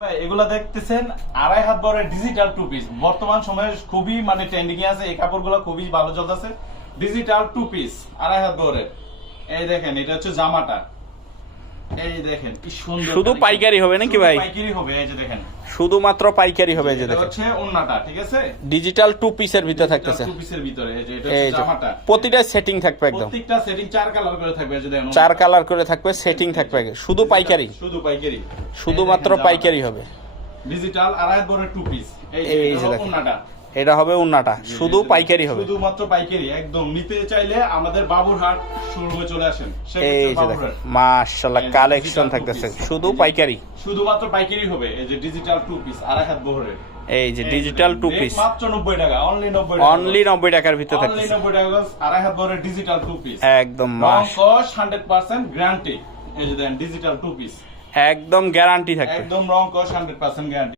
এগুলা দেখতেছেন 2.5 হাত বড়ের ডিজিটাল টু পিস বর্তমান সময়ে খুবই ট্রেন্ডিং এ আছে। এই কাপড়গুলো খুবই ভালো চলতেছে। ডিজিটাল টু পিস 2.5 হাত বড়ের। এই দেখেন, এটা হচ্ছে জামাটা। এই দেখেন কি সুন্দর। শুধু পাইকারি হবে নাকি ভাই? পাইকারি হবে। এই যে দেখেন, শুধুমাত্র পাইকারি হবে। এই যে এটা দেখেন, হচ্ছে ওন্নাটা, ঠিক আছে? ডিজিটাল টু পিসের ভিতরে থাকতেছে। টু পিসের ভিতরে এই যে এটা এই হচ্ছে যে জামাটা। প্রতিটা সেটিং থাকবে একদম, প্রত্যেকটা সেটিং 4 কালার করে থাকবে। এই যে দেখেন, 4 কালার করে থাকবে, সেটিং থাকবে। শুধু পাইকারি, শুধু পাইকারি, শুধুমাত্র পাইকারি হবে। ডিজিটাল 2.5 হাত বড়ের টু পিস। এই যে দেখেন, ওন্নাটা এটা হবে উন্নাটা, শুধু পাইকারি হবে। শুধুমাত্র পাইকারি। একদম নিতে চাইলে আমাদের বাবুরহাট শোরুমে চলে আসেন। এই যে দেখেন, মাশাআল্লাহ কালেকশন থাকতেছে, শুধু পাইকারি, শুধুমাত্র পাইকারি হবে। এই যে ডিজিটাল টু পিস 2.5 হাত বহরের। এই যে ডিজিটাল টু পিস মাত্র 90 টাকা, অনলি 90 টাকা, অনলি 90 টাকার ভিতরে অনলি থাকতেছে। 90 টাকা 2.5 হাত বহরের ডিজিটাল টু পিস। একদম রং কস 100% গ্যারান্টি। এই যে দেন ডিজিটাল টু পিস, একদম গ্যারান্টি থাকবে। একদম রং কস 100% গ্যারান্টি।